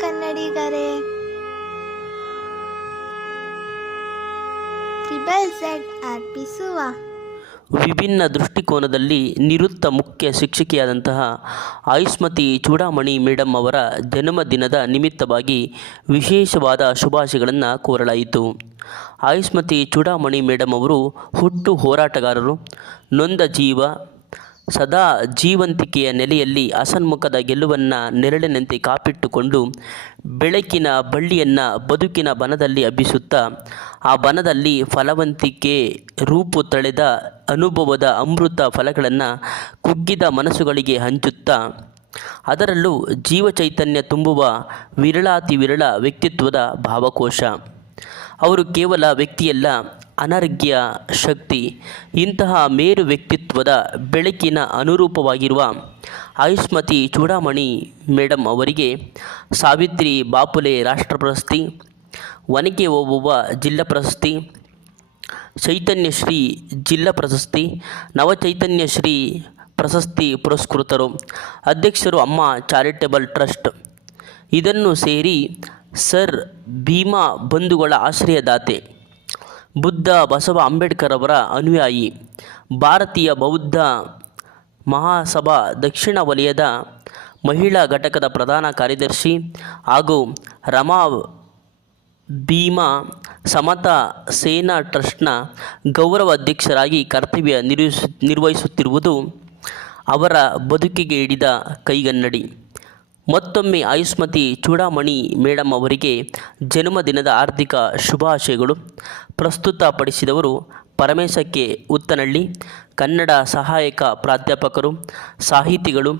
ಕನ್ನಡಿಗರೇ, triple Z ಅರ್ಪಿಸುವ ವಿಭಿನ್ನ ದೃಷ್ಟಿಕೋನದಲ್ಲಿ ನಿವೃತ್ತ ಮುಖ್ಯ ಶಿಕ್ಷಕಿಯಾದಂತಹ ಆಯುಷ್ಮತಿ ಚೂಡಾಮಣಿ ಮೇಡಮ್ ಅವರ ಜನ್ಮದಿನದ ನಿಮಿತ್ತವಾಗಿ ವಿಶೇಷವಾದ ಶುಭಾಶಯಗಳನ್ನು ಕೋರಲಾಯಿತು. ಆಯುಷ್ಮತಿ ಚೂಡಾಮಣಿ ಮೇಡಮ್ ಅವರು ಹುಟ್ಟು ಹೋರಾಟಗಾರರು, ನೊಂದ ಜೀವ, ಸದಾ ಜೀವಂತಿಕೆಯ ನೆಲೆಯಲ್ಲಿ ಅಸನ್ಮುಖದ ಗೆಲುವನ್ನು ನೆರಳಿನಂತೆ ಕಾಪಿಟ್ಟುಕೊಂಡು ಬೆಳಕಿನ ಬಳ್ಳಿಯನ್ನು ಬದುಕಿನ ಬನದಲ್ಲಿ ಹಬ್ಬಿಸುತ್ತಾ ಆ ಬನದಲ್ಲಿ ಫಲವಂತಿಕೆ ರೂಪು ತಳೆದ ಅನುಭವದ ಅಮೃತ ಫಲಗಳನ್ನು ಕುಗ್ಗಿದ ಮನಸ್ಸುಗಳಿಗೆ ಹಂಚುತ್ತಾ ಅದರಲ್ಲೂ ಜೀವಚೈತನ್ಯ ತುಂಬುವ ವಿರಳಾತಿ ವಿರಳ ವ್ಯಕ್ತಿತ್ವದ ಭಾವಕೋಶ. ಅವರು ಕೇವಲ ವ್ಯಕ್ತಿಯಲ್ಲ, ಅನರ್ಘ್ಯ ಶಕ್ತಿ. ಇಂತಹ ಮೇರು ವ್ಯಕ್ತಿತ್ವದ ಬೆಳಕಿನ ಅನುರೂಪವಾಗಿರುವ ಆಯುಷ್ಮತಿ ಚೂಡಾಮಣಿ ಮೇಡಮ್ ಅವರಿಗೆ ಸಾವಿತ್ರಿ ಬಾಪುಲೆ ರಾಷ್ಟ್ರ ಪ್ರಶಸ್ತಿ, ಒನಕೆ ಓಬವ್ವ ಜಿಲ್ಲಾ ಪ್ರಶಸ್ತಿ, ಚೈತನ್ಯಶ್ರೀ ಜಿಲ್ಲಾ ಪ್ರಶಸ್ತಿ, ನವಚೈತನ್ಯಶ್ರೀ ಪ್ರಶಸ್ತಿ ಪುರಸ್ಕೃತರು, ಅಧ್ಯಕ್ಷರು ಅಮ್ಮ ಚಾರಿಟೇಬಲ್ ಟ್ರಸ್ಟ್. ಇದನ್ನು ಸೇರಿ ಸರ್ ಭೀಮಾ ಬಂಧುಗಳ ಆಶ್ರಯದಾತೆ, ಬುದ್ಧ ಬಸವ ಅಂಬೇಡ್ಕರ್ ಅವರ ಅನುಯಾಯಿ, ಭಾರತೀಯ ಬೌದ್ಧ ಮಹಾಸಭಾ ದಕ್ಷಿಣ ವಲಯದ ಮಹಿಳಾ ಘಟಕದ ಪ್ರಧಾನ ಕಾರ್ಯದರ್ಶಿ ಹಾಗೂ ರಮಾ ಭೀಮಾ ಸಮತಾ ಸೇನಾ ಟ್ರಸ್ಟ್ನ ಗೌರವ ಅಧ್ಯಕ್ಷರಾಗಿ ಕರ್ತವ್ಯ ನಿರ್ವಹಿಸುತ್ತಿರುವುದು ಅವರ ಬದುಕಿಗೆ ಹಿಡಿದ ಕೈಗನ್ನಡಿ. ಮತ್ತೊಮ್ಮೆ ಆಯುಷ್ಮತಿ ಚೂಡಾಮಣಿ ಮೇಡಮ್ ಅವರಿಗೆ ಜನ್ಮದಿನದ ಹಾರ್ದಿಕ ಶುಭಾಶಯಗಳು. ಪ್ರಸ್ತುತಪಡಿಸಿದವರು ಪರಮೇಶ ಕೆ ಉತ್ತನಹಳ್ಳಿ, ಕನ್ನಡ ಸಹಾಯಕ ಪ್ರಾಧ್ಯಾಪಕರು, ಸಾಹಿತಿಗಳು,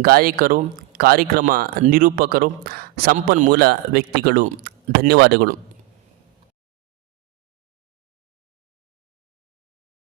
ಗಾಯಕರು, ಕಾರ್ಯಕ್ರಮ ನಿರೂಪಕರು, ಸಂಪನ್ಮೂಲ ವ್ಯಕ್ತಿಗಳು. ಧನ್ಯವಾದಗಳು.